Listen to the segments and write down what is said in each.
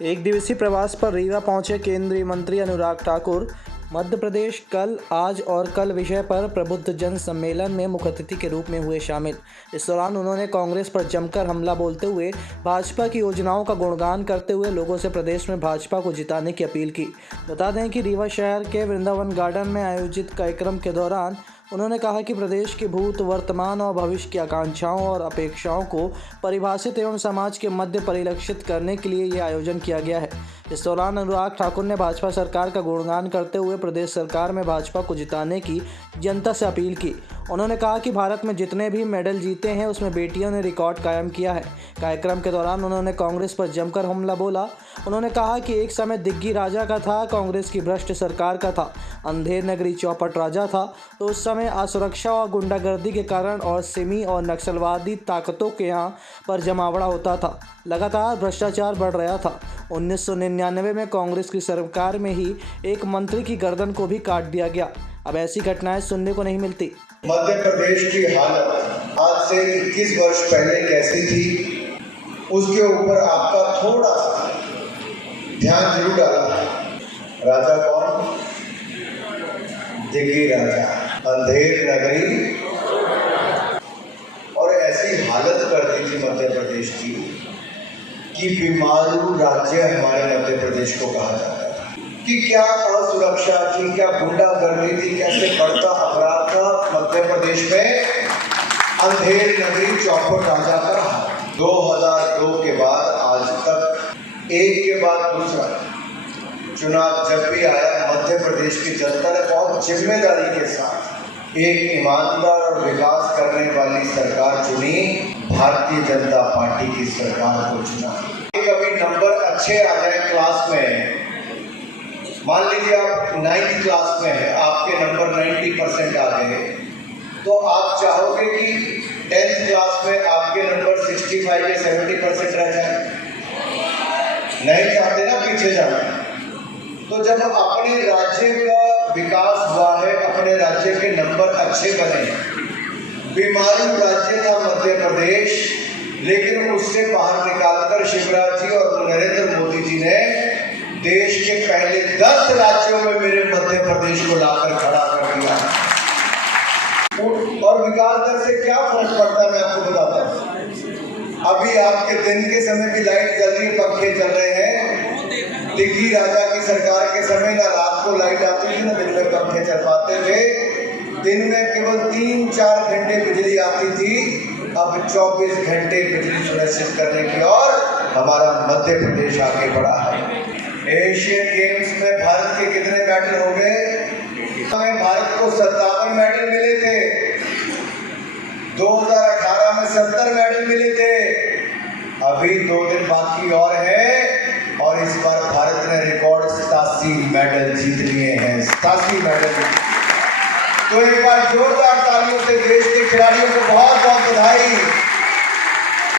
एक दिवसीय प्रवास पर रीवा पहुंचे केंद्रीय मंत्री अनुराग ठाकुर। मध्य प्रदेश कल, आज और कल विषय पर प्रबुद्ध जन सम्मेलन में मुख्य अतिथि के रूप में हुए शामिल। इस दौरान उन्होंने कांग्रेस पर जमकर हमला बोलते हुए भाजपा की योजनाओं का गुणगान करते हुए लोगों से प्रदेश में भाजपा को जिताने की अपील की। बता दें कि रीवा शहर के वृंदावन गार्डन में आयोजित कार्यक्रम के दौरान उन्होंने कहा कि प्रदेश के भूत, वर्तमान और भविष्य की आकांक्षाओं और अपेक्षाओं को परिभाषित एवं समाज के मध्य परिलक्षित करने के लिए यह आयोजन किया गया है। इस दौरान अनुराग ठाकुर ने भाजपा सरकार का गुणगान करते हुए प्रदेश सरकार में भाजपा को जिताने की जनता से अपील की। उन्होंने कहा कि भारत में जितने भी मेडल जीते हैं उसमें बेटियों ने रिकॉर्ड कायम किया है। कार्यक्रम के दौरान उन्होंने कांग्रेस पर जमकर हमला बोला। उन्होंने कहा कि एक समय दिग्गी राजा का था, कांग्रेस की भ्रष्ट सरकार का था, अंधेर नगरी चौपट राजा था, तो उस समय असुरक्षा और गुंडागर्दी के कारण और सिमी और नक्सलवादी ताकतों के यहाँ पर जमावड़ा होता था। लगातार भ्रष्टाचार बढ़ रहा था। 1999 में कांग्रेस की सरकार में ही एक मंत्री की गर्दन को भी काट दिया गया। अब ऐसी घटनाएं सुनने को नहीं मिलती। मध्य प्रदेश की हालत आज से 21 वर्ष पहले कैसी थी, उसके ऊपर आपका थोड़ा सा ध्यान जरूर डालना। राजा कौन? दिग्गी राजा, अंधेर नगरी, और ऐसी हालत कर दी थी मध्य प्रदेश की कि बीमारू राज्य हमारे मध्य प्रदेश को कहा जाता है। कि क्या असुरक्षा थी, क्या गुंडागर्दी थी, कैसे बढ़ता अपराध था मध्य प्रदेश में। अंधेर नगरी चौपट राजा का 2002 के बाद आज तक एक के बाद दूसरा चुनाव जब भी आया, मध्य प्रदेश की जनता ने बहुत जिम्मेदारी के साथ एक ईमानदार और विकास करने वाली सरकार चुनी, भारतीय जनता पार्टी की सरकार को चुना। कभी नंबर अच्छे आ जाए क्लास में, मान लीजिए आप 9th क्लास में है, आपके नंबर 90% आ गए, तो आप चाहोगे कि 10th क्लास में आपके नंबर 65 या 70% रह जाए? नहीं चाहते ना पीछे जाना। तो जब अपने राज्य का विकास हुआ है, अपने राज्य के नंबर अच्छे बने, बीमारू राज्य था मध्य प्रदेश, लेकिन उससे बाहर निकालकर शिवराज जी और नरेंद्र मोदी जी ने देश के पहले 10 राज्यों में मेरे मध्य प्रदेश को लाकर खड़ा कर दिया। और विकास दर से क्या फर्क पड़ता है मैं आपको बताता हूँ। अभी आपके दिन के समय भी लाइट जल रही है, पंखे चल रहे हैं। दिग्गी राजा की सरकार के समय ना रात को लाइट आती थी, ना दिन में पंखे चल पाते थे। दिन में केवल 3-4 घंटे बिजली आती थी, अब 24 घंटे बिजली सुनिश्चित करने की ओर हमारा मध्य प्रदेश आगे बढ़ा है। एशियन गेम्स में भारत के कितने मेडल हो गए? हमें भारत को 57 मेडल मिले थे, 2018 में 70 मेडल मिले थे, अभी 2 दिन बाकी और है, और इस बार भारत ने रिकॉर्ड 87 मेडल जीत लिए हैं। 87 मेडल। तो एक बार जोरदार तालियों से देश के खिलाड़ियों को बहुत बहुत बधाई।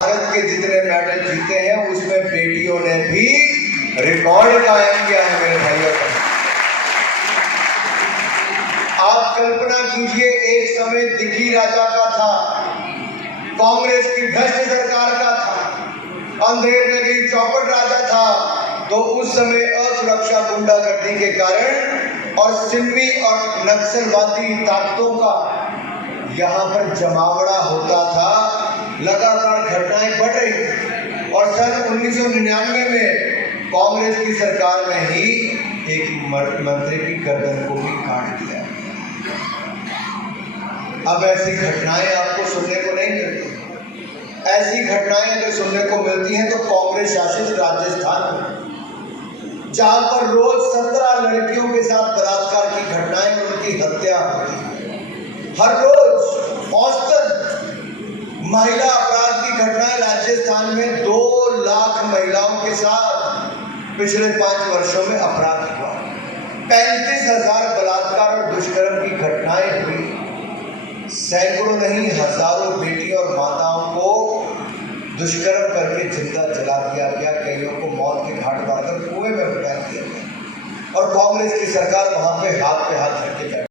भारत के जितने मेडल जीते हैं उसमें बेटियों ने भी रिकॉर्ड कायम किया है मेरे भाइयों। आप कल्पना कीजिए, एक समय दिग्गी राजा का था, कांग्रेस की भ्रष्ट सरकार का था, अंधेर नगरी चौपट राजा था, तो उस समय असुरक्षा गुंडागर्दी के कारण और सिमी और नक्सलवादी ताकतों का यहाँ पर जमावड़ा होता था। लगातार घटनाएं बढ़ रही थी और सन 1999 में कांग्रेस की सरकार में ही एक मंत्री की गर्दन को भी काट दिया। अब ऐसी घटनाएं आपको सुनने को नहीं मिलती। ऐसी घटनाएं अगर सुनने को मिलती हैं तो कांग्रेस शासित राजस्थान में, जहां पर रोज 17 लड़कियों के साथ बलात्कार की घटनाएं, उनकी हत्या होती है। हर रोज औसतन महिला अपराध की घटनाएं राजस्थान में 2 लाख महिलाओं के साथ पिछले 5 वर्षों में अपराध हुआ। 35,000 बलात्कार और दुष्कर्म की घटनाएं हुई। सैकड़ों नहीं हजारों बेटी और माताओं को दुष्कर्म करके जिंदा जला दिया गया, कईयों को मौत के घाट उतारकर कुएं में उतार दिया गया, और कांग्रेस की सरकार वहां पे हाथ